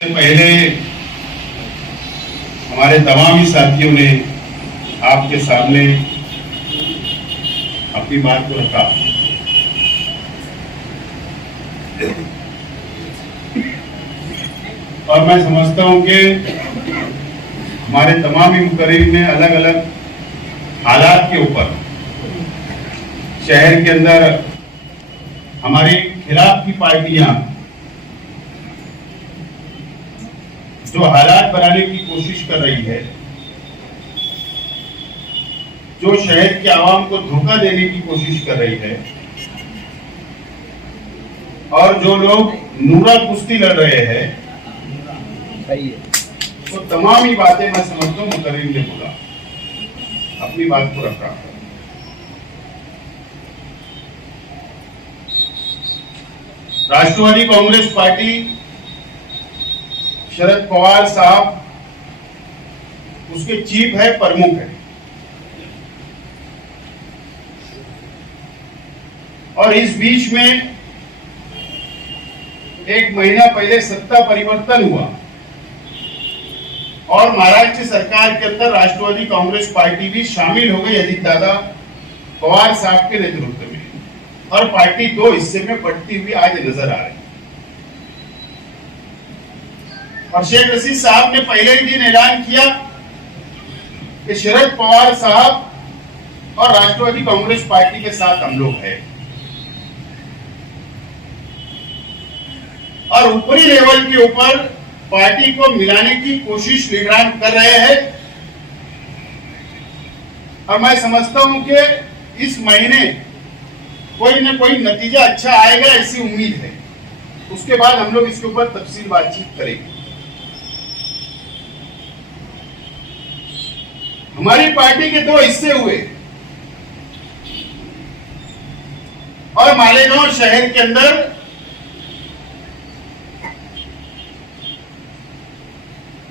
पहले हमारे तमाम ही साथियों ने आपके सामने अपनी बात को रखा और मैं समझता हूं कि हमारे तमाम ही मुकर्रिरीन ने अलग अलग हालात के ऊपर शहर के अंदर हमारे खिलाफ की पार्टियां जो हालात बनाने की कोशिश कर रही है, जो शहर के आवाम को धोखा देने की कोशिश कर रही है और जो लोग नूरा कुश्ती लड़ रहे हैं, तो तमाम ही बातें मैं समझता हूं मुकर्रिर ने बोला, अपनी बात को रखा। राष्ट्रवादी कांग्रेस पार्टी शरद पवार साहब उसके चीफ है, प्रमुख है और इस बीच में एक महीना पहले सत्ता परिवर्तन हुआ और महाराष्ट्र सरकार के अंदर राष्ट्रवादी कांग्रेस पार्टी भी शामिल हो गई अजीत दादा पवार साहब के नेतृत्व में और पार्टी दो हिस्से में बढ़ती हुई आज नजर आ रही है। और शेख रशीद साहब ने पहले ही दिन ऐलान किया कि शरद पवार साहब और राष्ट्रवादी कांग्रेस पार्टी के साथ हम लोग हैं और ऊपरी लेवल के ऊपर पार्टी को मिलाने की कोशिश लीडरान कर रहे हैं और मैं समझता हूं कि इस महीने कोई न कोई नतीजा अच्छा आएगा, ऐसी उम्मीद है। उसके बाद हम लोग इसके ऊपर तफसील बातचीत करेंगे। हमारी पार्टी के दो हिस्से हुए और मालेगांव शहर के अंदर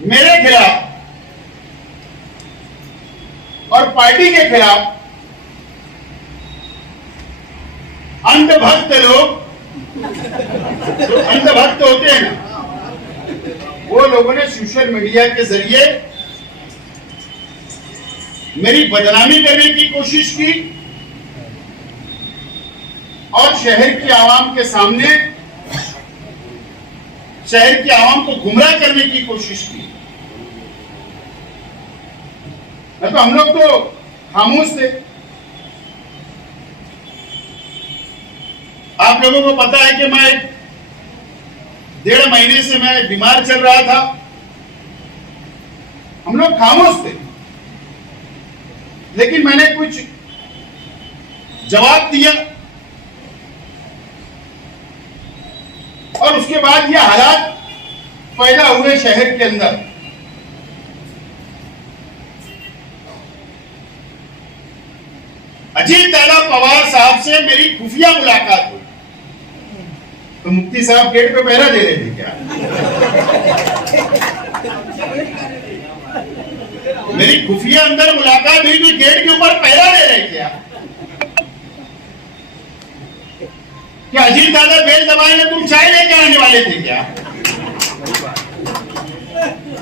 मेरे खिलाफ और पार्टी के खिलाफ अंधभक्त लोग, जो अंधभक्त होते हैं ना, वो लोगों ने सोशल मीडिया के जरिए मेरी बदनामी करने की कोशिश की और शहर के आवाम के सामने शहर के आवाम को गुमराह करने की कोशिश की। तो हम लोग तो खामोश थे। आप लोगों को पता है कि मैं 1.5 महीने से मैं बीमार चल रहा था। हम लोग खामोश थे, लेकिन मैंने कुछ जवाब दिया और उसके बाद ये हालात पैदा हुए शहर के अंदर। अजीत दादा पवार साहब से मेरी खुफिया मुलाकात हुई। तो मुफ्ती साहब गेट पे पहरा दे रहे थे क्या? मेरी खुफिया अंदर मुलाकात हुई तो गेट के ऊपर पहरा दे रहे क्या? क्या अजीत दादा बेल दबाए में तुम चाय लेके आने वाले थे क्या?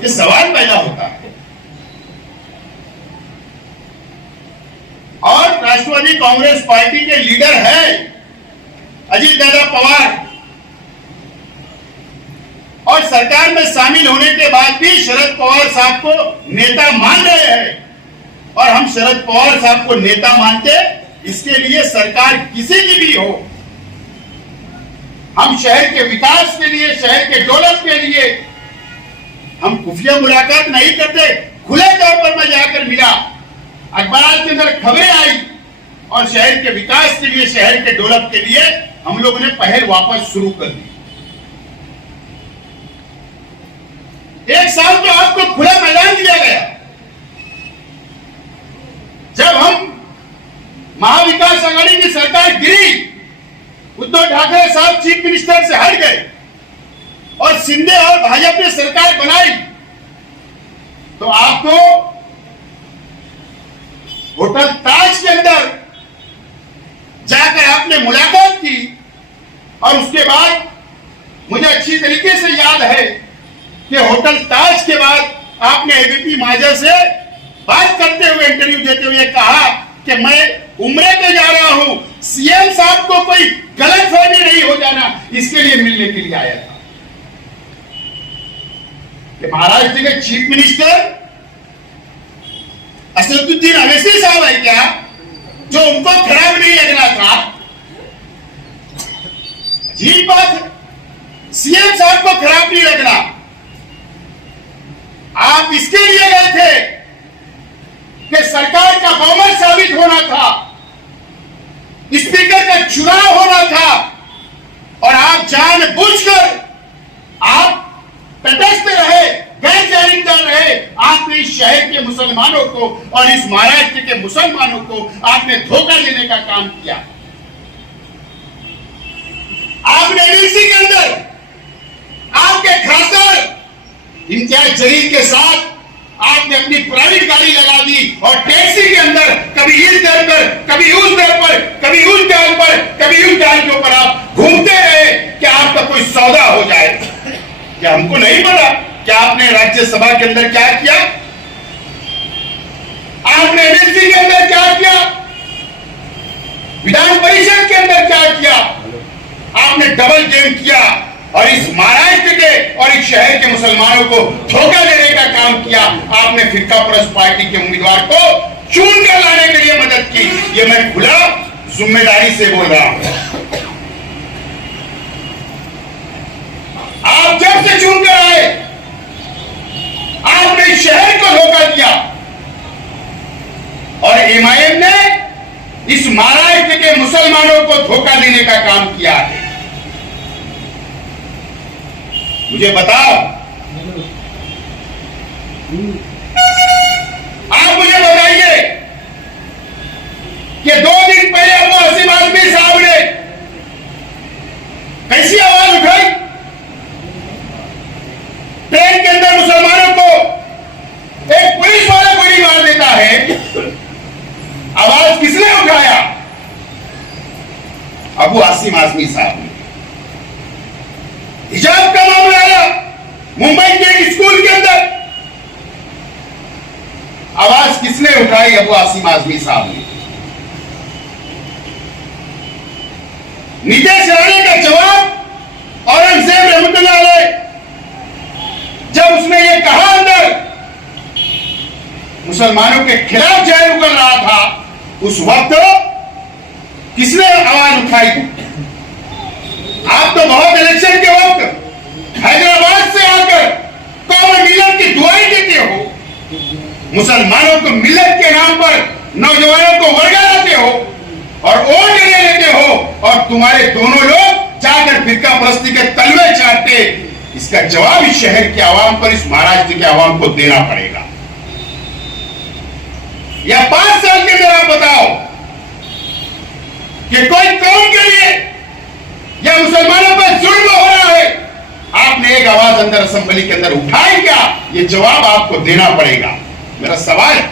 ये सवाल पैदा होता है। और राष्ट्रवादी कांग्रेस पार्टी के लीडर है अजीत दादा पवार और सरकार में शामिल होने के बाद भी शरद पवार साहब को नेता मान रहे हैं और हम शरद पवार साहब को नेता मानते, इसके लिए सरकार किसी की भी हो, हम शहर के विकास के लिए, शहर के डेवलप के लिए हम खुफिया मुलाकात नहीं करते। खुले तौर पर मैं जाकर मिला, अखबार के अंदर खबरें आई और शहर के विकास के लिए, शहर के डेवलप के लिए हम लोगों ने पहल वापस शुरू कर दी। 1 साल तो आपको खुला मैदान दिया गया। जब हम महाविकास आघाड़ी की सरकार गिरी, उद्धव ठाकरे साहब चीफ मिनिस्टर से हट गए और शिंदे और भाजपा ने सरकार बनाई, तो आपको होटल ताज के अंदर जाकर आपने मुलाकात की और उसके बाद मुझे अच्छी तरीके से याद है कि होटल ताज के बाद आपने एबीपी माझा से बात करते हुए, इंटरव्यू देते हुए कहा कि मैं उम्रे पे जा रहा हूं, सीएम साहब को कोई गलतफहमी नहीं हो जाना, इसके लिए मिलने के लिए आया था। कि महाराष्ट्र के चीफ मिनिस्टर असदुद्दीन अवैसी साहब है क्या, जो उनको खराब नहीं लगना था? अजीब बात है, सीएम साहब को खराब नहीं लगना। आप इसके लिए गए थे कि सरकार का बहुमत साबित होना था, स्पीकर का चुनाव होना था, और आप जानबूझकर आप तटस्थ रहे, गैर जानिबदार रहे। आपने इस शहर के मुसलमानों को और इस महाराष्ट्र के मुसलमानों को आपने धोखा देने का काम किया। आपने एडीसी के अंदर आपके खासदार इम्तियाज जलील के साथ आपने अपनी प्राइवेट गाड़ी लगा दी और टैक्सी के अंदर कभी इस दर पर, कभी उस दर पर, कभी उस डाल पर, कभी उस डाल के ऊपर आप घूमते रहे कि आपका कोई सौदा हो जाए। क्या हमको नहीं पता क्या आपने राज्यसभा के अंदर क्या किया, आपने एमएलसी के अंदर क्या किया, विधान परिषद के अंदर क्या किया? आपने डबल गेम किया और इस महाराष्ट्र के और इस शहर के मुसलमानों को धोखा देने का काम किया। आपने फिरका परस्त पार्टी के उम्मीदवार को चुन कर लाने के लिए मदद की। ये मैं खुला जिम्मेदारी से बोल रहा हूं। आप जब से चुन कर आए, आपने इस शहर को धोखा दिया और एमआईएम ने इस महाराष्ट्र के मुसलमानों को धोखा देने का काम किया है। मुझे बताओ, आप मुझे बताइए कि 2 दिन पहले अबू आसिम आजमी साहब ने कैसी आवाज उठाई? ट्रेन के अंदर मुसलमानों को एक पुलिस वाला गोली मार देता है, आवाज किसने उठाया? अबू आसिम आजमी साहब ने। हिजाब का मामला आया मुंबई के एक स्कूल के अंदर, आवाज किसने उठाई? अबू आसिम आजमी साहब ने। नीतीश राणे का जवाब औरंगजेब रहमतुल्लाह अलैह जब उसने ये कहा अंदर मुसलमानों के खिलाफ जहर उगल रहा था, उस वक्त किसने आवाज उठाई? आप तो बहुत इलेक्शन के वक्त हैदराबाद से आकर कौम मिलत की दुआई देते हो, मुसलमानों को मिलत के नाम पर नौजवानों को वर्गाते हो और वोट ले लेते हो, और तुम्हारे दोनों लोग जाकर फिरका परस्ती के तलवे चाटते। इसका जवाब इस शहर के आवाम पर, इस महाराष्ट्र के आवाम को देना पड़ेगा। या 5 साल के अंदर आप बताओ कि कोई कौम के लिए या मुसलमानों पर जुल्म हो रहा है, आपने एक आवाज अंदर असेंबली के अंदर उठाई क्या? ये जवाब आपको देना पड़ेगा। मेरा सवाल है,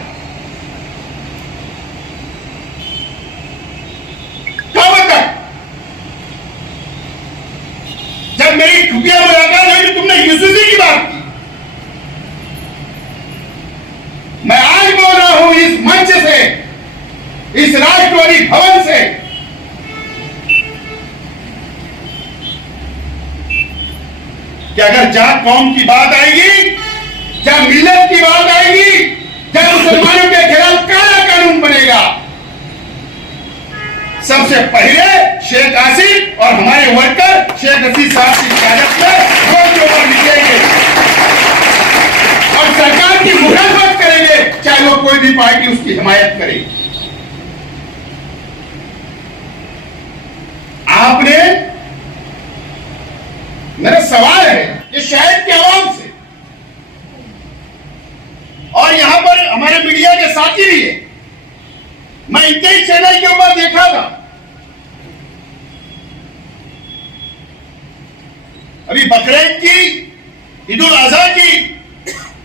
कब तक? जब मेरी खुफिया मुलाकात हुई तो तुमने यूसुफी की बात की। मैं आज बोल रहा हूं इस मंच से, इस राष्ट्रवादी भवन से, कि अगर जहां कौम की बात आएगी, जहां मिल्लत की बात आएगी, जहां मुसलमानों के खिलाफ काला कानून बनेगा, सबसे पहले शेख आसिफ और हमारे वर्कर शेख हसीन साहब की क्यादत में वोट के ऊपर लिखेंगे और सरकार की मुखालफत करेंगे, चाहे वो कोई भी पार्टी उसकी हिमायत करे। आपने, मेरा सवाल है ये शहर के आवाम से, और यहां पर हमारे मीडिया के साथी भी है, मैं इनके ही चैनल के ऊपर देखा था, अभी बकरीद की, ईद उल अजहा की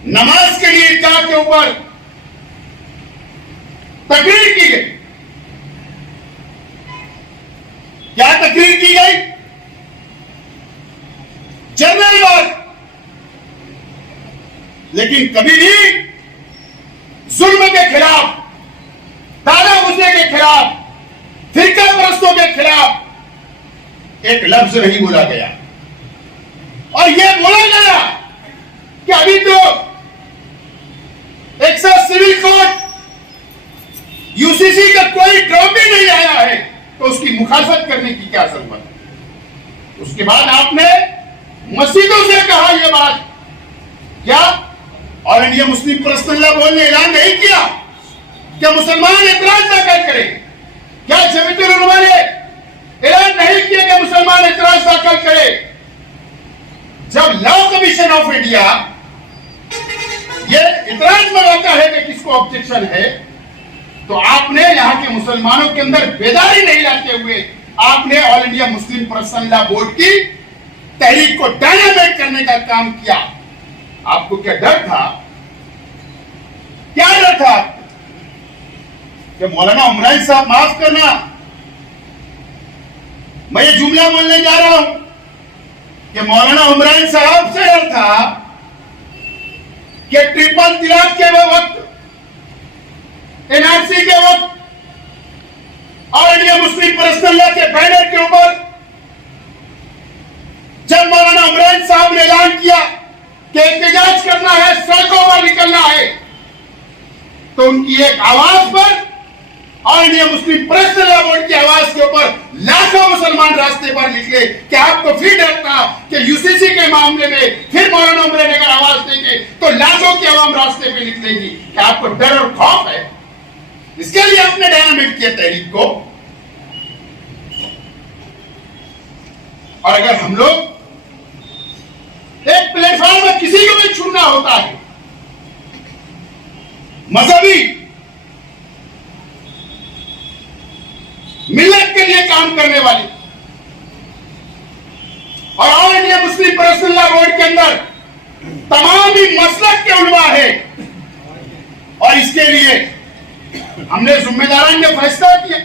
नमाज के लिए ईदगाह के ऊपर तकरीर की गई। क्या तकरीर की गई? जनरल बात लेकिन कभी भी जुल्म के खिलाफ, दादा गुस्से के खिलाफ, फिरका परस्तों के खिलाफ एक लफ्ज नहीं बोला गया। और यह बोला गया कि अभी तो एक सिविल कोर्ट यूसीसी का कोई ड्रॉप भी नहीं आया है, तो उसकी मुखालफत करने की क्या जरूरत है। उसके बाद आपने मस्जिदों से कहा यह बात, क्या all India Muslim personal law board ने ऐलान नहीं किया क्या मुसलमान एतराज दाखिल करें? क्या जमीयतुल उलमा ने ऐलान नहीं किया कि मुसलमान एतराज दाखिल करें? जब लॉ कमीशन ऑफ इंडिया ये इतराज लगाता है कि किसको ऑब्जेक्शन है, तो आपने यहां के मुसलमानों के अंदर बेदारी नहीं लाते हुए आपने all India Muslim personal law board की तहरीक को डायनामाइट करने का काम किया। आपको क्या डर था? क्या डर था कि मौलाना उमरान साहब, माफ करना, मैं ये जुमला बोलने जा रहा हूं कि मौलाना उमरान साहब से डर था कि ट्रिपल तलाक के वक्त, एनआरसी के वक्त, all India Muslim personal law के बैनर के ऊपर जब मौलाना उमरान साहब ने ऐलान किया कि एहतजाज करना है, सड़कों पर निकलना है, तो उनकी एक आवाज पर, all India Muslim personal law board की आवाज के ऊपर लाखों मुसलमान रास्ते पर निकले। कि आपको फिर डर था कि यूसीसी के मामले में फिर मौलाना उमरान अगर आवाज देंगे तो लाखों की आवाम रास्ते पे निकलेगी। क्या आपको डर और खौफ है? इसके लिए आपने डायनामिट किया तहरीक को। और अगर हम लोग एक प्लेटफॉर्म में किसी को भी छूना होता है, मजहबी मिल्लत के लिए काम करने वाले, और all India Muslim personal law board के अंदर तमाम ही मसलक के उलमा है, और इसके लिए हमने जिम्मेदारान ने फैसला किया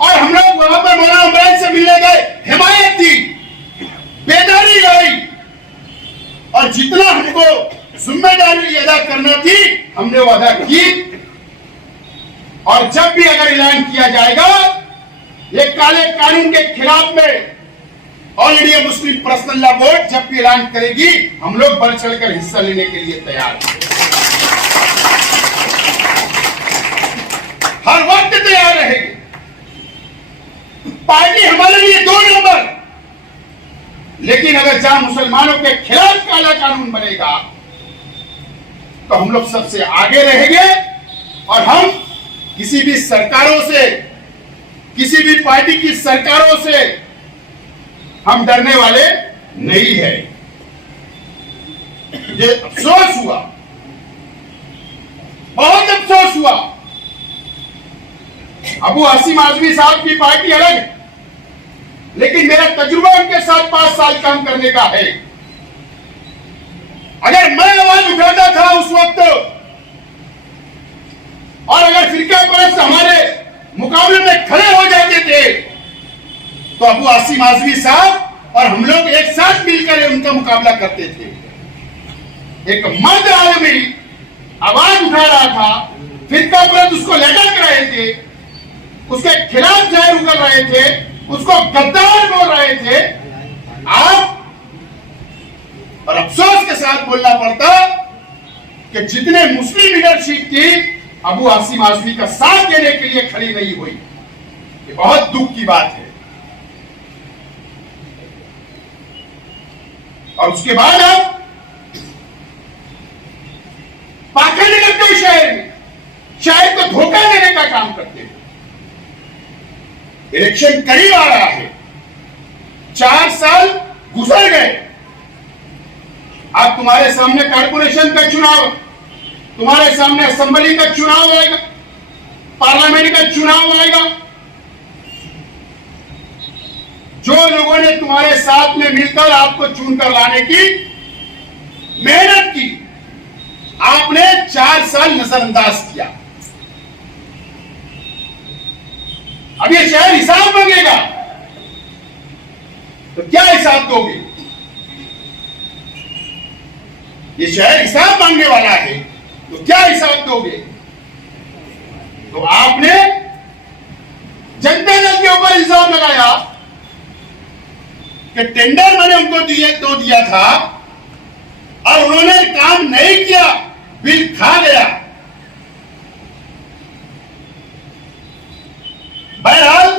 और हम लोग वहां पर मौलाना उमरान से मिलने गए, हिमायत दी, बेदारी लाई, और जितना हमको जिम्मेदारी अदा करना थी हमने वो अदा की। और जब भी अगर ऐलान किया जाएगा ये काले कानून के खिलाफ में, all India Muslim personal law board जब भी ऐलान करेगी हम लोग बढ़ चढ़कर हिस्सा लेने के लिए तैयार हैं, हर वक्त तैयार रहेगी। पार्टी हमारे लिए 2 नंबर, लेकिन अगर जहां मुसलमानों के खिलाफ काला कानून बनेगा तो हम लोग सबसे आगे रहेंगे। और हम किसी भी सरकारों से, किसी भी पार्टी की सरकारों से हम डरने वाले नहीं है। मुझे अफसोस हुआ, बहुत अफसोस हुआ, अबू हसीम आजमी साहब की पार्टी अलग है, लेकिन मेरा तजुर्बा उनके साथ 5 साल काम करने का है। अगर मैं आवाज उठाता था उस वक्त, और अगर फिरका परस्त हमारे मुकाबले में खड़े हो जाते थे, तो अबू हसीम आजमी साहब और हम लोग एक साथ मिलकर उनका मुकाबला करते थे। एक मर्द आदमी आवाज उठा रहा था, फिरका परस्त उसको लटक रहे थे, उसके खिलाफ जहर उगल रहे थे, उसको गद्दार बोल रहे थे। आप और अफसोस के साथ बोलना पड़ता कि जितने मुस्लिम लीडरशिप थी अबू हसीम आजमी का साथ देने के लिए खड़ी नहीं हुई। ये बहुत दुख की बात है। और उसके बाद आप पाखंड करते हो, शहर को धोखा देने का काम करते हो। इलेक्शन करीब आ रहा है, 4 साल गुजर गए, अब तुम्हारे सामने कॉर्पोरेशन का चुनाव, तुम्हारे सामने असेंबली का चुनाव आएगा, पार्लियामेंट का चुनाव आएगा। जो लोगों ने तुम्हारे साथ में मिलकर आपको चुनकर लाने की मेहनत की, आपने 4 साल नजरअंदाज किया। अब ये शहर हिसाब मांगेगा, तो क्या हिसाब दोगे? ये शहर हिसाब मांगने वाला है, तो क्या हिसाब दोगे? तो आपने जनता दल के ऊपर इल्जाम लगाया कि टेंडर मैंने उनको दिया था और उन्होंने काम नहीं किया, बिल खा गया। बहरहाल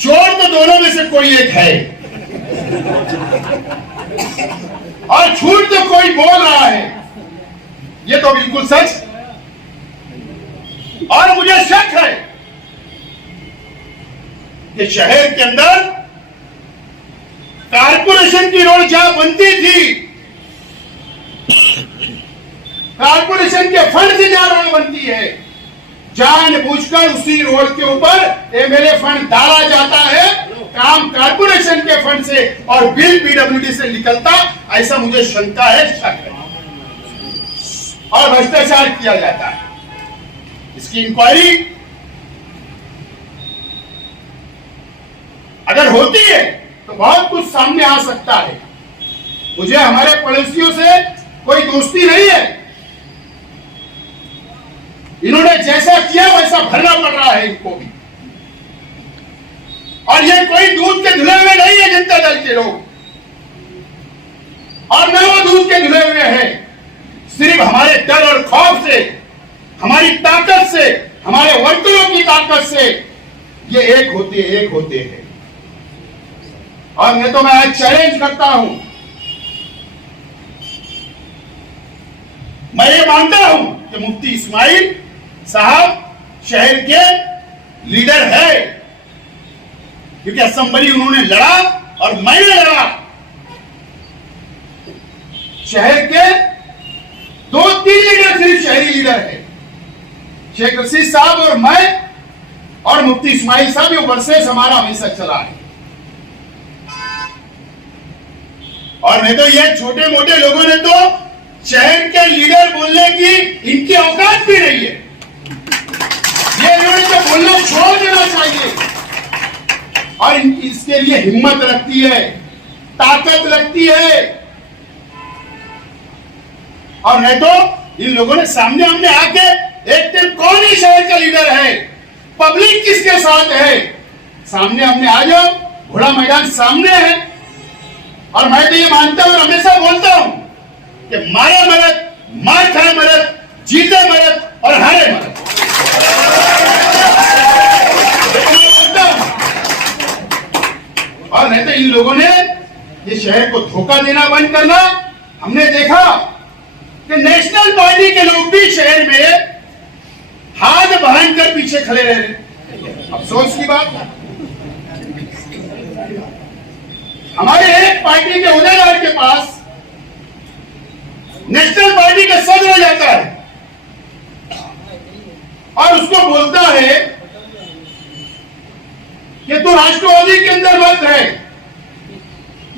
चोर तो दोनों में से कोई एक है और झूठ तो कोई बोल रहा है, ये तो बिल्कुल सच। और मुझे शक है कि शहर के अंदर कारपोरेशन की रोड जहां बनती थी, कारपोरेशन के फंड से जहां रोड बनती है, जानबूझकर उसी रोड के ऊपर एमएलए फंड डाला जाता है, काम कारपोरेशन के फंड से और बिल पीडब्ल्यूडी से निकलता, ऐसा मुझे शंका है, शक है। और भ्रष्टाचार किया जाता है। इसकी इंक्वायरी अगर होती है तो बहुत कुछ सामने आ सकता है। मुझे हमारे पड़ोसियों से कोई दोस्ती नहीं है, इन्होंने जैसा किया वैसा भरना पड़ रहा है इनको भी। और ये कोई दूध के धुले हुए नहीं है जनता दल के लोग, और न वो दूध के धुले हुए हैं। सिर्फ हमारे डर और खौफ से, हमारी ताकत से, हमारे वर्करों की ताकत से ये एक होते हैं। और मैं तो आज चैलेंज करता हूं, मैं ये मानता हूं कि मुफ्ती इस्माइल साहब शहर के लीडर है, क्योंकि असेंबली उन्होंने लड़ा और मैंने लड़ा। शहर के 2-3 लीडर सिर्फ शहरी लीडर है, शेख रशीद साहब और मैं और मुफ्ती इस्माइल साहब, ये वर्सेस हमारा हमेशा चला है। और नहीं तो ये छोटे मोटे लोगों ने तो शहर के लीडर बोलने की इनकी औकात भी नहीं है, ये लोगों को बोलना छोड़ देना चाहिए। और इसके लिए हिम्मत लगती है, ताकत लगती है। और नहीं तो इन लोगों ने सामने हमने आके एक दिन कौन ही शहर का लीडर है, पब्लिक किसके साथ है, सामने हमने आ जाओ, घोड़ा मैदान सामने है। और मैं तो ये मानता हूं, हमेशा बोलता हूं कि मारे मरद, मार खाए मरद, जीते मरद और हारे मरद। और नहीं तो इन लोगों ने ये शहर को धोखा देना बंद करना। हमने देखा कि नेशनल पार्टी के लोग भी शहर में हाथ बांध कर पीछे खड़े रह रहे। अफसोस की बात, हमारे एक पार्टी के उम्मीदवार के पास नेशनल पार्टी का सदर जाता है और उसको बोलता है कि तू राष्ट्रवादी के अंदर मत है,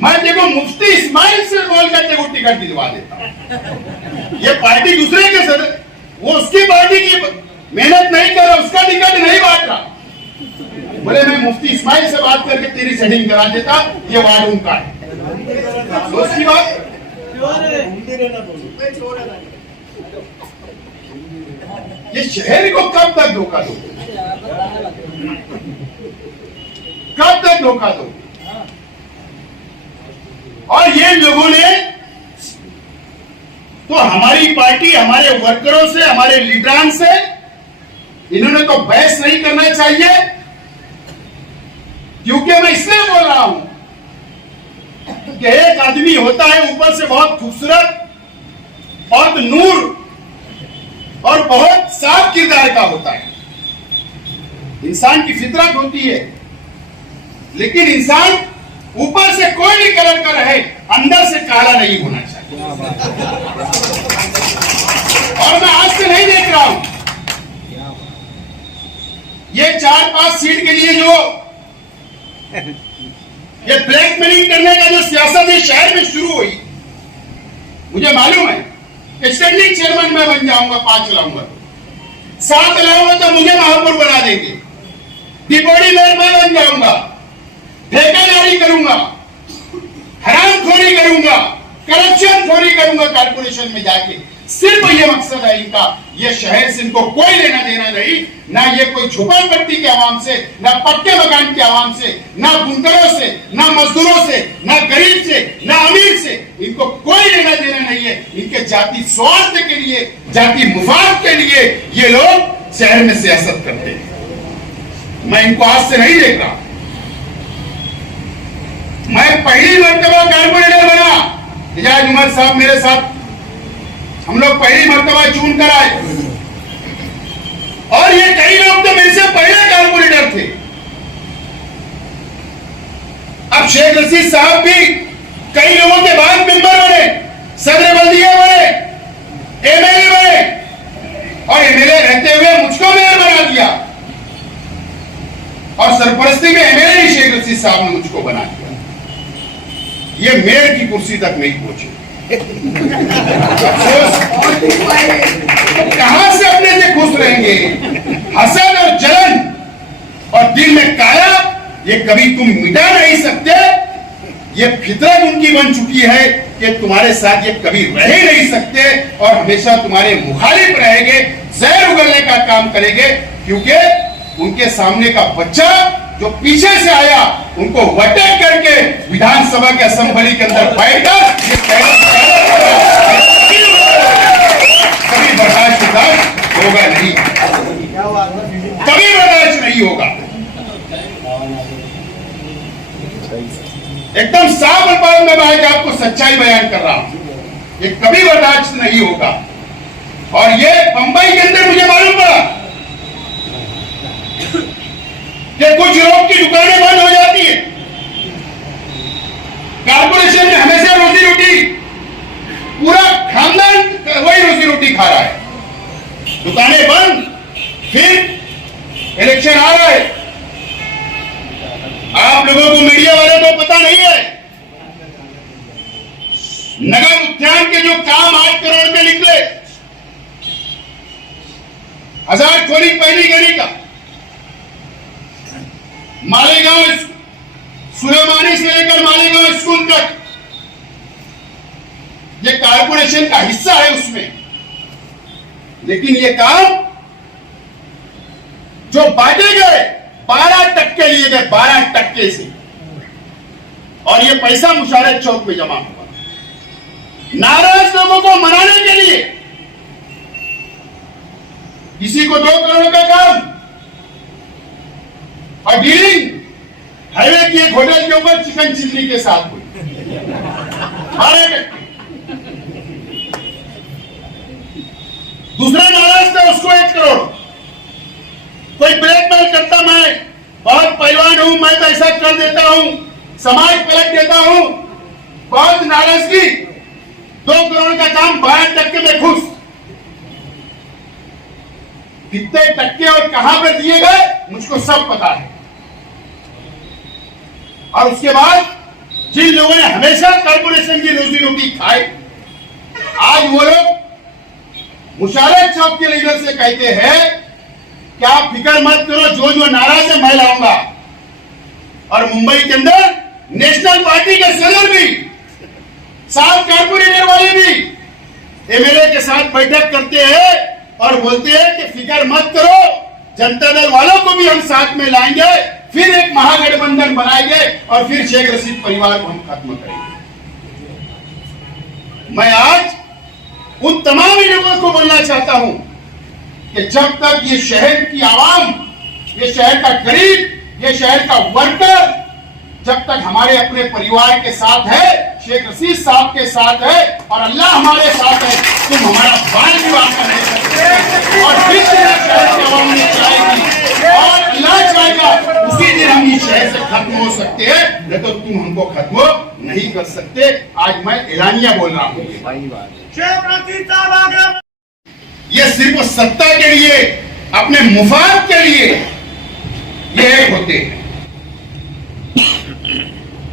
मैं देखो मुफ्ती इस्माइल से बोलकर तेरे को टिकट दिलवा देता हूं। ये पार्टी दूसरे के सदर, वो उसकी पार्टी की मेहनत नहीं कर रहा, उसका टिकट नहीं बांट रहा, बोले मैं मुफ्ती इस्माइल से बात करके तेरी सेटिंग करा देता, ये वार्ड उनका है। उसकी बात ये शहर को कब तक धोखा दो, कब तक धोखा दो? और ये लोगों ने तो हमारी पार्टी, हमारे वर्करों से, हमारे लीडरान से इन्होंने तो बहस नहीं करना चाहिए, क्योंकि मैं इसलिए बोल रहा हूं कि एक आदमी होता है ऊपर से बहुत खूबसूरत, बहुत नूर और बहुत साफ किरदार का होता है। इंसान की फितरत होती है, लेकिन इंसान ऊपर से कोई भी कलर का रहे, अंदर से काला नहीं होना चाहिए। और मैं आज से नहीं देख रहा हूं, ये 4-5 सीट के लिए जो ये ब्लैक मेलिंग करने का जो सियासत इस शहर में शुरू हुई, मुझे मालूम है कि स्टैंडिंग चेयरमैन मैं बन जाऊंगा, 5 लाऊंगा, 7 लाऊंगा तो मुझे महापौर बना देंगे, डिप्टी मेयर मैं बन जाऊंगा, ठेकेदारी करूंगा, हरामखोरी करूंगा, करप्शन खोरी करूंगा कारपोरेशन में जाके। सिर्फ ये मकसद है इनका। ये शहर से इनको कोई लेना देना नहीं, ना ये कोई झोपड़पट्टी के आवाम से, ना पक्के मकान के आवाम से, ना बुनकरों से, ना मजदूरों से, ना गरीब से, ना अमीर से। इनको कोई लेना देना नहीं है। इनके जाति स्वार्थ के लिए, जाति मुफाद के लिए ये लोग शहर में सियासत करते हैं। मैं इनको आज से नहीं देख रहा। मैं पहली मर्तबा कारपोरेटर बना, इजाज उमर साहब मेरे साथ, हम लोग पहली मर्तबा चुन कर आए, और ये कई लोग तो मेरे से पहले कारपोरेटर थे। अब शेख रशीद साहब भी कई लोगों के बाद मेंबर बने, सदर बल्दिया बने, एमएलए बने, और एमएलए रहते हुए मुझको मेयर बना दिया, और सरपरस्ती में एमएलए ही शेख रशीद साहब ने मुझको बना दिया। ये मेयर की कुर्सी तक नहीं पहुंचे। कहां से अपने से खुश रहेंगे? हसद और जलन और दिल में काया, ये कभी तुम मिटा नहीं सकते। ये फितरत उनकी बन चुकी है कि तुम्हारे साथ ये कभी रह ही नहीं सकते, और हमेशा तुम्हारे मुखालिफ रहेंगे, जहर उगलने का काम करेंगे। क्योंकि उनके सामने का बच्चा जो पीछे से आया, उनको वटेक करके विधानसभा के असेंबली के अंदर बैठकर कभी बर्दाश्त होगा नहीं, कभी बर्दाश्त नहीं होगा। एकदम साफ अल्फाज में मैं आपको सच्चाई बयान कर रहा हूं, ये कभी बर्दाश्त नहीं होगा। और ये बंबई के अंदर मुझे मालूम पड़ा कि कुछ लोग की दुकानें बंद हो जाती है। कारपोरेशन में हमेशा रोजी रोटी, पूरा खानदान वही रोजी रोटी खा रहा है। दुकानें बंद, फिर इलेक्शन आ रहा है। आप लोगों को मीडिया वाले को पता नहीं है, नगर उद्यान के जो काम 8 करोड़ में निकले, 1000 खोली पहली गली का, मालेगांव सुलेमानी से लेकर मालेगांव स्कूल तक, ये कारपोरेशन का हिस्सा है उसमें। लेकिन ये काम जो बांटे गए 12% लिए गए, 12% से, और ये पैसा मुशारत चौक में जमा हुआ नाराज लोगों को मनाने के लिए। किसी को 2 करोड़ का काम और डीलिंग हाईवे की एक होटल के ऊपर चिकन चिल्ली के साथ हुई 12%। दूसरा नाराज था, उसको 1 करोड़। कोई ब्लैकमेल करता, मैं बहुत पहलवान हूं, मैं तो ऐसा कर देता हूं, समाज पलट देता हूं, बहुत नाराजगी। 2 करोड़ का काम 12% में खुश। कितने टक्के और कहां पर दिए गए मुझको सब पता है। और उसके बाद जिन लोगों ने हमेशा कारपोरेशन की रोजी रोटी खाई, आज वो लोग मुशारत चौक के लीडर से कहते हैं कि आप फिक्र मत करो, जो जो नाराज है मैं लाऊंगा। और मुंबई के अंदर नेशनल पार्टी के सदर भी, 7 कारपोरेटर वाले भी एमएलए के साथ बैठक करते हैं और बोलते हैं कि फिक्र मत करो, जनता दल वालों को भी हम साथ में लाएंगे, फिर एक महागठबंधन बनाएंगे और फिर शेख रशीद परिवार को हम खत्म करेंगे। मैं आज उन तमाम लोगों को बोलना चाहता हूं कि जब तक ये शहर की आवाम, ये शहर का गरीब, ये शहर का वर्कर जब तक हमारे अपने परिवार के साथ है, शेख रशीद साहब के साथ है और अल्लाह हमारे साथ है, तुम हमारा बाल भी वापस नहीं सकते। और फिर शहर की आवाम ने चाहेगी और अल्लाह चाहेगा उसी दिन हम इस शहर से खत्म हो सकते हैं, नहीं तो तुम हमको खत्म नहीं कर सकते। आज मैं एलानिया बोल रहा हूँ, ये सिर्फ सत्ता के लिए, अपने मुफाद के लिए ये एक होते हैं।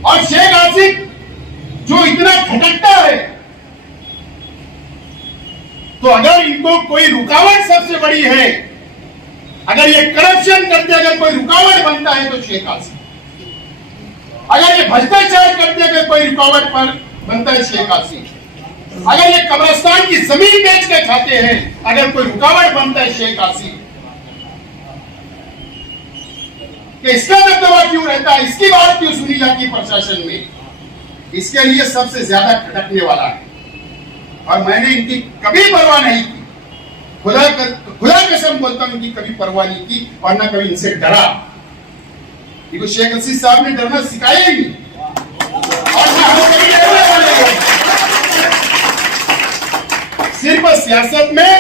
और शेख आसिफ जो इतना खटकता है, तो अगर इनको कोई रुकावट सबसे बड़ी है, अगर ये करप्शन करते अगर कोई रुकावट बनता है तो शेख आसिफ, अगर ये भ्रष्टाचार करते अगर कोई रुकावट पर बनता है शेख आसिफ। अगर ये कब्रिस्तान की जमीन बेच के खाते हैं, अगर कोई रुकावट बनता है शेख आसिफ, कि इसका दबदबा क्यों रहता है, इसकी बात क्यों सुनी जाती है प्रशासन में, इसके लिए सबसे ज्यादा खटकने वाला है। और मैंने इनकी कभी परवाह नहीं की, खुदा कसम बोलता हूं, इनकी कभी परवाह नहीं की और ना कभी इनसे डरा। इनको शेख हसीन साहब ने डरना सिखाया ही नहीं और ना हम कभी डरने वाले हैं। सिर्फ सियासत में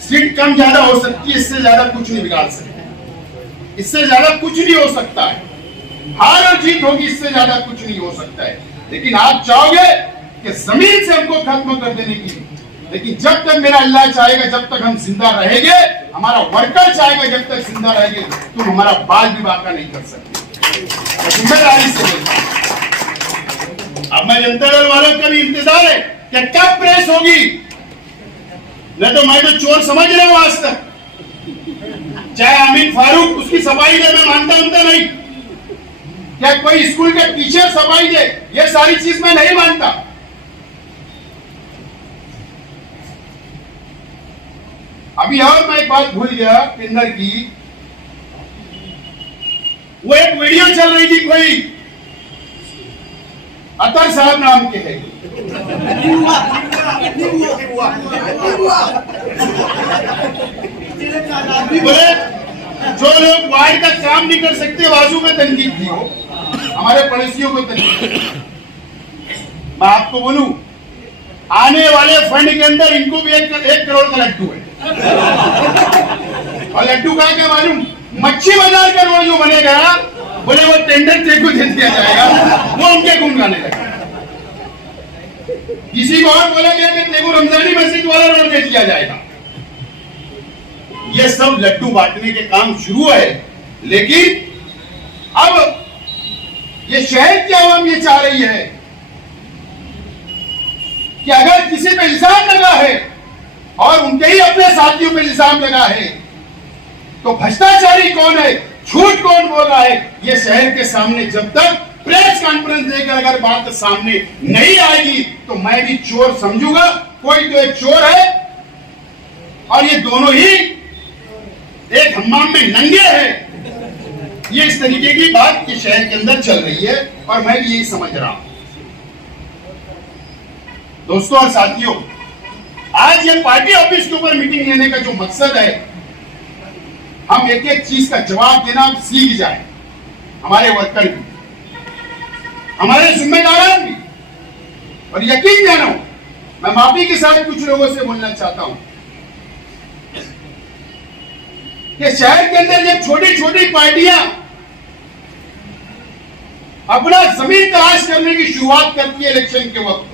सीट कम ज्यादा हो सकती है, इससे ज्यादा कुछ नहीं बिगाड़ सकते, इससे ज्यादा कुछ नहीं हो सकता है। हार और जीत होगी, इससे ज्यादा कुछ नहीं हो सकता है। लेकिन आप चाहोगे कि जमीन से हमको खत्म कर देने की, लेकिन जब तक मेरा अल्लाह चाहेगा, जब तक हम जिंदा रहेंगे, हमारा वर्कर चाहेगा, जब तक जिंदा रहेंगे, तुम हमारा बाल भी बाका नहीं कर सकते। जिम्मेदारी से अब मैं जनता दल वालों का भी इंतजार है कि कब प्रेस होगी। नहीं तो मैं तो चोर समझ रहा हूं आज तक, चाहे अमीन फारूक उसकी सफाई दे, मैं मानता उनका नहीं, क्या कोई स्कूल के टीचर सफाई दे, ये सारी चीज मैं नहीं मानता। अभी और मैं एक बात भूल गया पिंदर की, वो एक वीडियो चल रही थी, कोई अतर साहब नाम के है, बोले जो लोग वार्ड का काम नहीं कर सकते, बाजू में तनकीद की हो, हमारे पड़ोसियों को तनकीद। मैं आपको बोलूं, आने वाले फंड के अंदर इनको भी 1 करोड़ का लड्डू है। और लड्डू का क्या मालूम, मच्छी बाजार का रोड जो बनेगा, बोले वो टेंडर तेको दे दिया जाएगा, वो उनके गुण गाने लगे। किसी को और बोला गया कि तेको रमजानी मस्जिद वाला रोड दे दिया जाएगा। ये सब लड्डू बांटने के काम शुरू है, लेकिन अब ये शहर की आवाम ये चाह रही है कि अगर किसी पे इल्जाम लगा है और उनके ही अपने साथियों पे इल्जाम लगा है, तो भ्रष्टाचारी कौन है, झूठ कौन बोल रहा है, ये शहर के सामने जब तक प्रेस कॉन्फ्रेंस देकर अगर बात सामने नहीं आएगी, तो मैं भी चोर समझूंगा। कोई तो एक चोर है और ये दोनों ही एक हम्माम में नंगे हैं। ये इस तरीके की बात के शहर के अंदर चल रही है और मैं भी यही समझ रहा हूं। दोस्तों और साथियों, आज ये पार्टी ऑफिस के ऊपर मीटिंग लेने का जो मकसद है, हम एक एक चीज का जवाब देना सीख जाए, हमारे वर्कर भी, हमारे जिम्मेदार भी। और यकीन जानो, मैं माफी के साथ कुछ लोगों से बोलना चाहता हूं कि शहर के अंदर ये छोटी छोटी पार्टियां अपना जमीन तलाश करने की शुरुआत करती है इलेक्शन के वक्त,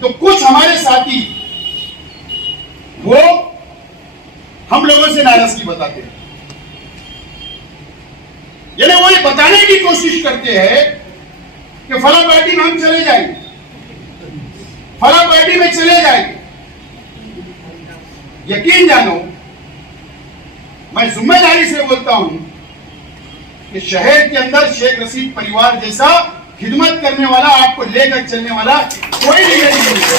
तो कुछ हमारे साथी वो हम लोगों से नाराजगी बताते हैं। यानी वो ये बताने की कोशिश करते हैं कि फला पार्टी में हम चले जाएंगे, फला पार्टी में चले जाएंगे। यकीन जानो, मैं जिम्मेदारी से बोलता हूं कि शहर के अंदर शेख रशीद परिवार जैसा खिदमत करने वाला, आपको लेकर चलने वाला कोई लीडर नहीं है।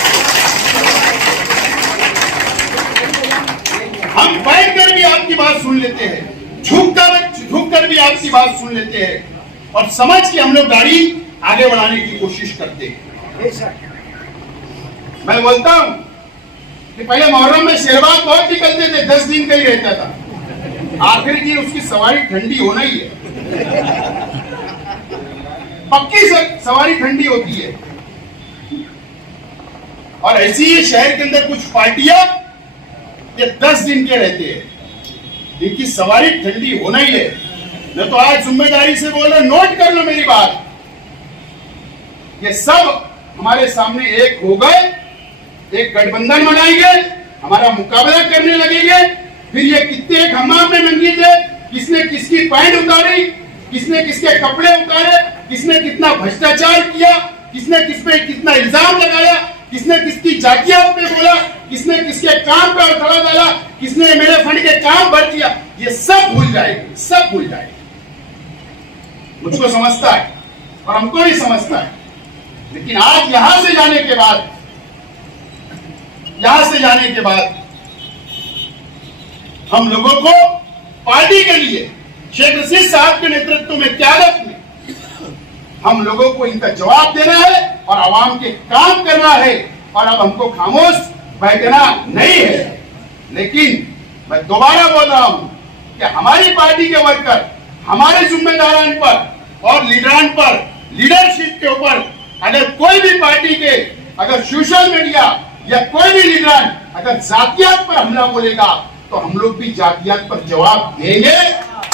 हम बैठ कर भी आपकी बात सुन लेते हैं, झुक कर भी आपकी बात सुन लेते हैं और समझ के हम लोग गाड़ी आगे बढ़ाने की कोशिश करते हैं। मैं बोलता हूं कि पहले मुहर्रम में शेरबाग बहुत निकलते थे, 10 दिन का ही रहता था, आखिरी दिन उसकी सवारी ठंडी होना ही है, पक्की सवारी ठंडी होती है। और ऐसी ही शहर के अंदर कुछ पार्टियां ये 10 दिन के रहते हैं, इनकी सवारी ठंडी होना ही है। मैं तो आज जिम्मेदारी से बोल रहा, नोट कर लो मेरी बात, ये सब हमारे सामने एक हो गए, एक गठबंधन बनाएंगे, हमारा मुकाबला करने लगेंगे। फिर ये कितने एक हमाम में नंगी थे, किसने किसकी पैंट उतारी, किसने किसके कपड़े उतारे, किसने कितना भ्रष्टाचार किया, किसने किस पे कितना इल्जाम लगाया, किसने किसकी जातियात पे बोला, किसने किसके काम पे उठा डाला, किसने मेरे फंड के काम भर दिया, ये सब भूल जाएगी, सब भूल जाएगी। मुझको समझता है और हमको भी समझता है लेकिन आज यहां से जाने के बाद हम लोगों को पार्टी के लिए शेख रशीद साहब के नेतृत्व में, क्यादत में, हम लोगों को इनका जवाब देना है और आवाम के काम करना है। और अब हमको खामोश बैठना नहीं है। लेकिन मैं दोबारा बोल रहा हूं कि हमारी पार्टी के वर्कर हमारे जिम्मेदारान पर और लीडरान पर, लीडरशिप के ऊपर अगर कोई भी पार्टी के, अगर सोशल मीडिया या कोई भी लीडरान अगर जातियात पर हमला बोलेगा तो हम लोग भी जातियात पर जवाब देंगे।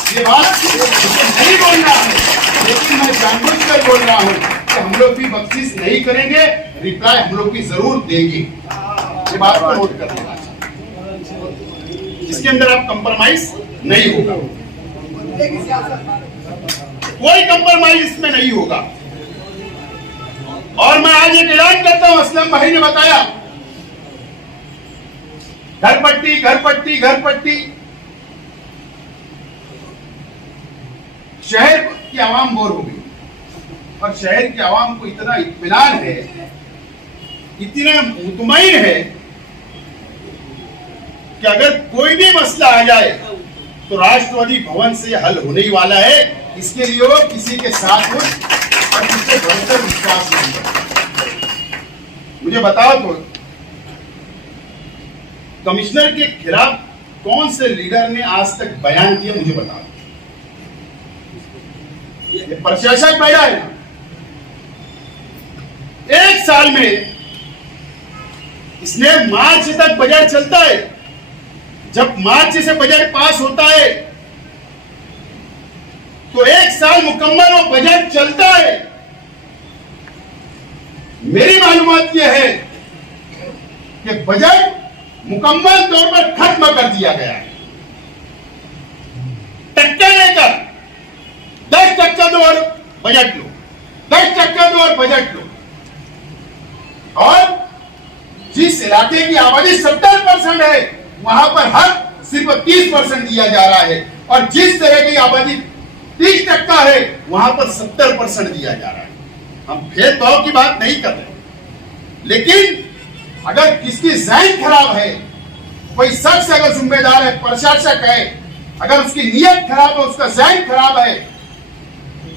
ये बात मुझे नहीं बोलना है, लेकिन मैं जानबूझकर बोल रहा हूं कि हम लोग भी बख्शिश नहीं करेंगे, रिप्लाई हम लोग भी जरूर देंगे। ये बात को नोट कर लेना चाहिए, जिसके अंदर आप कंप्रोमाइज नहीं होगा, कोई कंप्रोमाइज इसमें नहीं होगा। और मैं आज एक ऐलान करता हूं, असलम भाई ने बताया घर पट्टी घर पट्टी घर पट्टी, शहर की आवाम बोर हो गई और शहर की आवाम को इतना इत्मीनान है, इतना मुतमईन है कि अगर कोई भी मसला आ जाए तो राष्ट्रवादी भवन से हल होने ही वाला है। इसके लिए वो किसी के साथ हो और किसी बढ़कर विश्वास नहीं करता। मुझे बताओ तो कमिश्नर के खिलाफ कौन से लीडर ने आज तक बयान किया, मुझे बताओ। ये प्रशासक बैठा है ना, एक साल में इसने मार्च तक बजट चलता है, जब मार्च से बजट पास होता है तो एक साल मुकम्मल वो बजट चलता है। मेरी मालूमात यह है कि बजट मुकम्मल तौर पर खत्म कर दिया गया है। टक्के लेकर 10% दो और बजट लो, 10% दो और बजट लो। और जिस इलाके की आबादी 70% है वहां पर हक सिर्फ 30% दिया जा रहा है, और जिस तरह की आबादी 30% है वहां पर 70% दिया जा रहा है। हम भेदभाव की बात नहीं कर रहे, लेकिन अगर किसकी ज़हन खराब है, कोई शख्स अगर जिम्मेदार है, प्रशासक है, अगर उसकी नीयत खराब है, उसका ज़हन खराब है,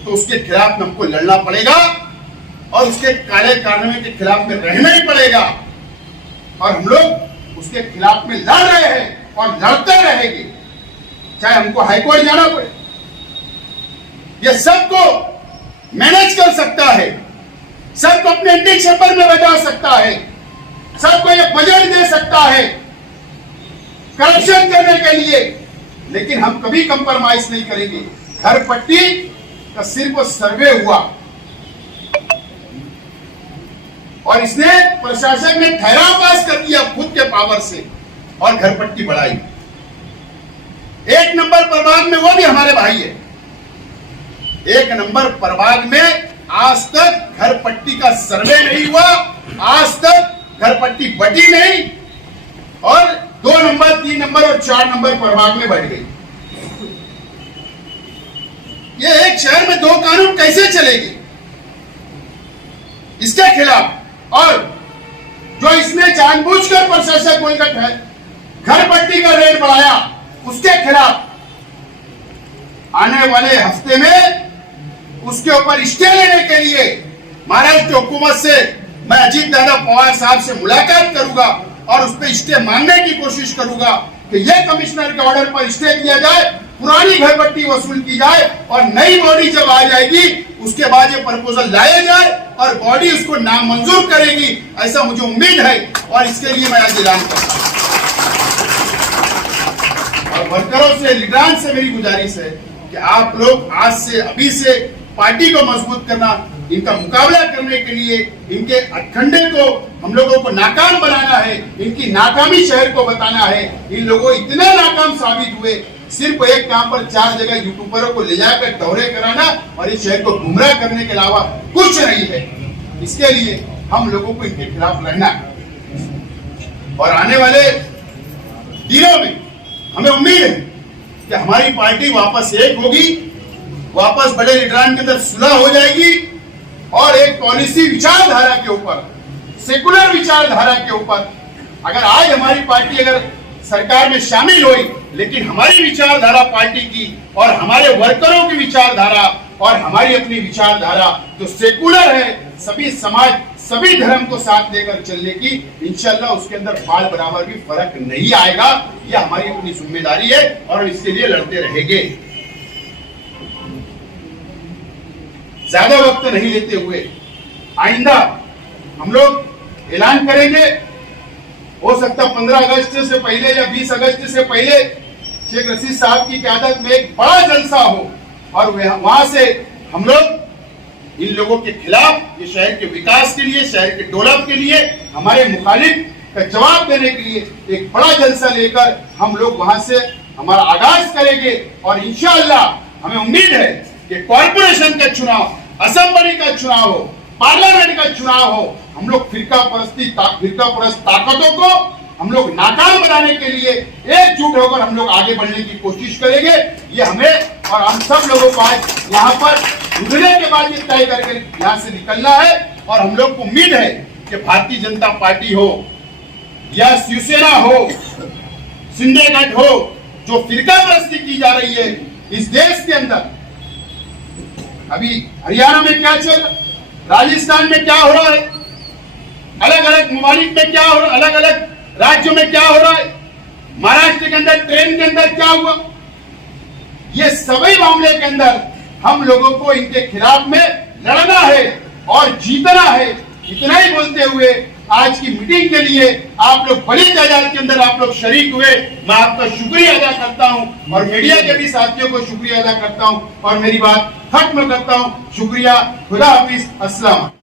तो उसके खिलाफ हमको लड़ना पड़ेगा और उसके काले कारनामे के खिलाफ में रहना ही पड़ेगा। और हम लोग उसके खिलाफ में लड़ रहे हैं और लड़ते रहेंगे, चाहे हमको हाईकोर्ट जाना पड़े। यह सबको मैनेज कर सकता है, सबको अपने एंटी चैम्बर में बजा सकता है, सबको यह बजट दे सकता है करप्शन करने के लिए, लेकिन हम कभी कंप्रोमाइज नहीं करेंगे। घर पट्टी का सिर्फ सर्वे हुआ और इसने प्रशासन ने ठहराव पास कर दिया खुद के पावर से और घर पट्टी बढ़ाई। 1 नंबर प्रभाग में वो भी हमारे भाई है, 1 नंबर प्रभाग में आज तक घर पट्टी का सर्वे नहीं हुआ, आज तक घर पट्टी बटी नहीं, और 2 नंबर 3 नंबर और 4 नंबर प्रभाग में बढ़ गई। ये एक शहर में 2 कानून कैसे चलेगी इसके खिलाफ? और जो इसने जानबूझकर प्रशासक बोलकर घर पट्टी का रेट बढ़ाया, उसके खिलाफ आने वाले हफ्ते में उसके ऊपर स्टे लेने के लिए महाराष्ट्र हुकूमत से मैं अजीत दादा पवार साहब से मुलाकात करूंगा और उस पर स्टे मांगने की कोशिश करूंगा कि यह कमिश्नर के ऑर्डर पर स्टे दिया जाए, पुरानी घर पट्टी वसूल की जाए और नई बॉडी जब आ जाएगी उसके बाद ये प्रपोजल लाया जाए और बॉडी उसको नामंजूर करेगी, ऐसा मुझे उम्मीद है। और इसके लिए मैं आज ऐलान करता हूं और वर्करों से, लीडरान से मेरी गुजारिश है कि आप लोग आज से, अभी से पार्टी को मजबूत करना, इनका मुकाबला करने के लिए इनके अखंडे को हम लोगों को नाकाम बनाना है, इनकी नाकामी शहर को बताना है। इन लोगों इतने नाकाम साबित हुए, सिर्फ एक काम पर 4 जगह यूट्यूबरों को ले जाकर दौरे कराना और इस शहर को गुमराह करने के अलावा कुछ नहीं है। इसके लिए हम लोगों को इनके खिलाफ लड़ना है और आने वाले दिनों में हमें उम्मीद है कि हमारी पार्टी वापस एक होगी, वापस बड़े लीडरान के अंदर सुलह हो जाएगी और एक पॉलिसी विचारधारा के ऊपर, सेकुलर विचारधारा के ऊपर अगर आज हमारी पार्टी अगर सरकार में शामिल हुई, लेकिन हमारी विचारधारा पार्टी की और हमारे वर्करों की विचारधारा और हमारी अपनी विचारधारा जो सेकुलर है, सभी समाज सभी धर्म को साथ लेकर चलने की, इंशाल्लाह उसके अंदर बाल बराबर भी फर्क नहीं आएगा। यह हमारी अपनी जिम्मेदारी है और इसके लिए लड़ते रहेंगे। ज्यादा वक्त नहीं लेते हुए आइंदा हम लोग ऐलान करेंगे, हो सकता 15 अगस्त से पहले या 20 अगस्त से पहले शेख रशीद साहब की क़यादत में एक बड़ा जलसा हो और वहां से हम लोग इन लोगों के खिलाफ, ये शहर के विकास के लिए, शहर के डेवलप के लिए, हमारे मुखालिफ का जवाब देने के लिए एक बड़ा जलसा लेकर हम लोग वहां से हमारा आगाज करेंगे। और इंशाअल्लाह हमें उम्मीद है कि कॉर्पोरेशन का चुनाव, असेंबली का चुनाव हो, पार्लियामेंट का चुनाव हो, हम लोग फिरका परस्त ताकतों को हम लोग नाकाम बनाने के लिए एकजुट होकर हम लोग आगे बढ़ने की कोशिश करेंगे। ये हमें और हम सब लोगों को आज यहाँ पर उठने के बाद ये तय करके यहाँ से निकलना है। और हम लोग को उम्मीद है कि भारतीय जनता पार्टी हो या शिवसेना हो, शिंदे गठ हो, जो फिरका परस्ती की जा रही है इस देश के अंदर, अभी हरियाणा में क्या चल, राजस्थान में क्या हो रहा है, अलग अलग ममालिक में क्या हो रहा है, अलग अलग राज्यों में क्या हो रहा है, महाराष्ट्र के अंदर ट्रेन के अंदर क्या हुआ, ये सभी मामले के अंदर हम लोगों को इनके खिलाफ में लड़ना है और जीतना है। इतना ही बोलते हुए आज की मीटिंग के लिए आप लोग बड़ी तादाद के अंदर आप लोग शरीक हुए, मैं आपका शुक्रिया अदा करता हूं और मीडिया के भी साथियों को शुक्रिया अदा करता हूं और मेरी बात खत्म करता हूं। शुक्रिया, खुदा हाफिज, अस्सलाम।